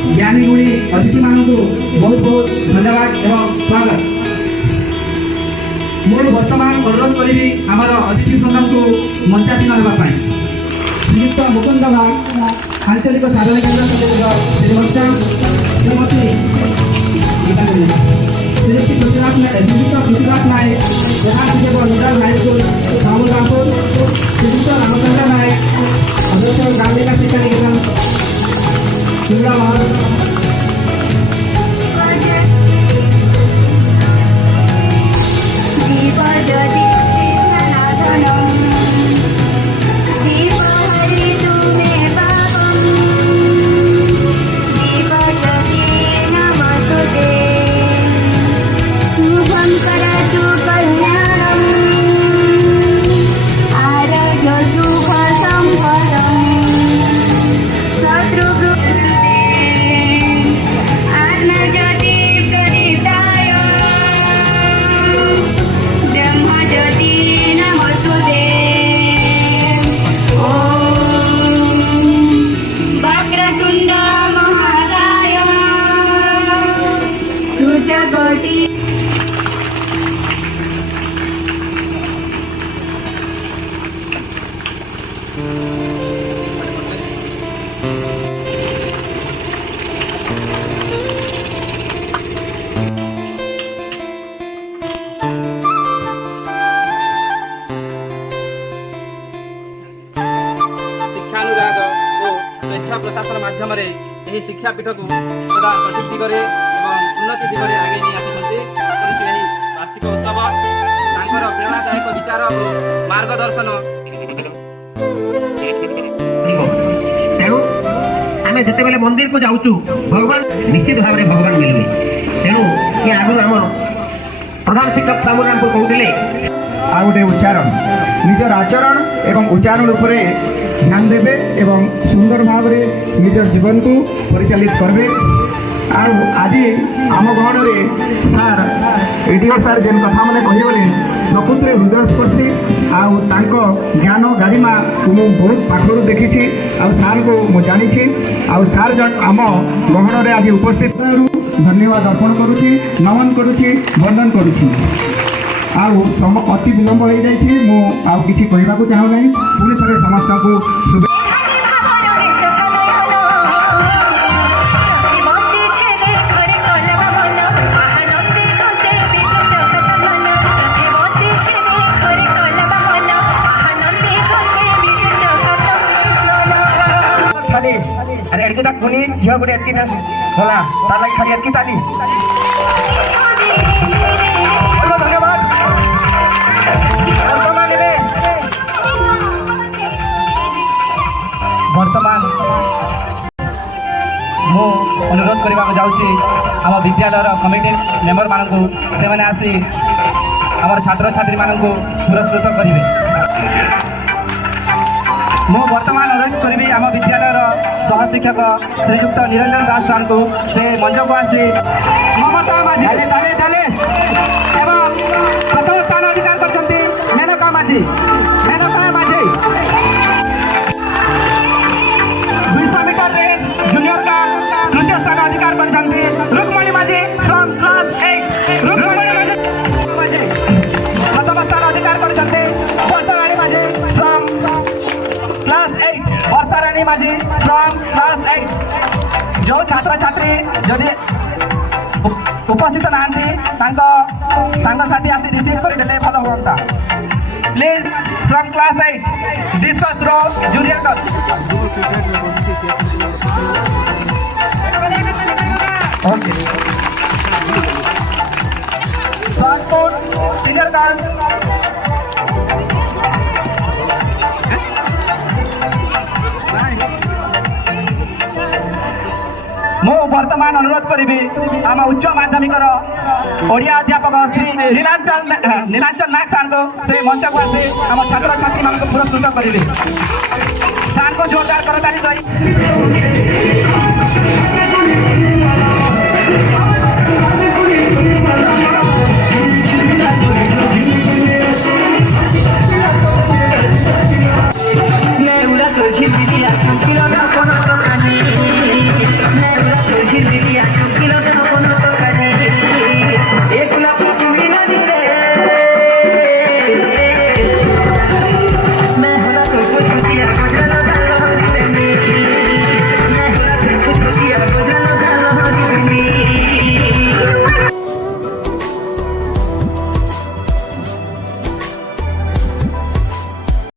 ज्ञानी गुणी अतिथि मानू बहुत बहुत धन्यवाद एवं स्वागत। मुझे बर्तमान अनुरोध करी आम अतिथि बृंद को मंचासीन होगापाई श्रीयुक्त मुकुंद भाग आंचलिक साधन केन्द्र श्रीमती पृथ्वीनाथ नायक जहाँ नायक राहुल रामपुर श्रीयुक्त रामचंद्र नायक अग्रसर ग्राम विकास शिक्षा निकेतन शिमला प्रशासन माध्यम शिक्षापीठ को सदा सठिक दिगरे उन्नति दिगरे आगे नहीं आसी वार्षिक उत्सव प्रेरणादायक विचार और मार्गदर्शन तेणु आम जिते बेले मंदिर को जाऊँ भगवान निश्चित भाव में भगवान मिलवे तेणु ये आगु आम प्रधान शिक्षक सामुरामपुर कहते आ गोटे उच्चारण निजर आचरण एवं उच्चारण उपर ध्यान देवे एवं सुंदर भाव में निज जीवन को परिचालित करबे। आज आम गहन में सार एडीओ सार जेन कथा मैंने कहगले प्रकृत में हृदयस्पर्शी आउ ज्ञान गारिमा को मुझे बहुत पाखर देखी सार को मुझे जानी सार आम गहन में आज उपस्थित धन्यवाद अर्पण करुच्ची नमन करुच्ची वंदन करुच्ची। अति विलंब हो जाए किसी कहवाक चाहूना पुणी थे समस्त को अरे एडकी तक पुनी झील गोटे एडकी होला तार लगी खाली एडकी ताली धन्यवाद। वर्तमान मु अनुरोध करने जाऊँगी आम विद्यालय कमिटी मेम्बर मानक से आसी आम छात्र छात्री मानक पुरस्कृत करेंगे। मु वर्तमान अनुरोध करी आम विद्यालय सह शिक्षक श्रीयुक्त निरंजन दास सार को से मंच को आसी ममता माझी एवं प्रथम स्थान अधिकार करते मेनका माझी 200 मीटर रेस जूनियर का तृतीय स्थान अधिकार करते रुक्मणी माझी फ्रॉम क्लास 8 रुक्मणी माझी प्रथम स्थान अधिकार करते वर्षाराणी माझी फ्रॉम क्लास 8 वर्षाराणी माझी फ्रॉम क्लास 8 जो छात्र छात्री जदि उपस्थित नाती आसी रिसीव करदे भल हुआ please from class 8 discuss row junior okay transport senior card मु वर्तमान अनुरोध करी आम उच्च माध्यमिक ओडिया अध्यापक श्री नीलांचल नायक सार को से मंच को आसे आम छात्र छात्री मान पुरस्कृत करेंगे। सार को जोरदार करताली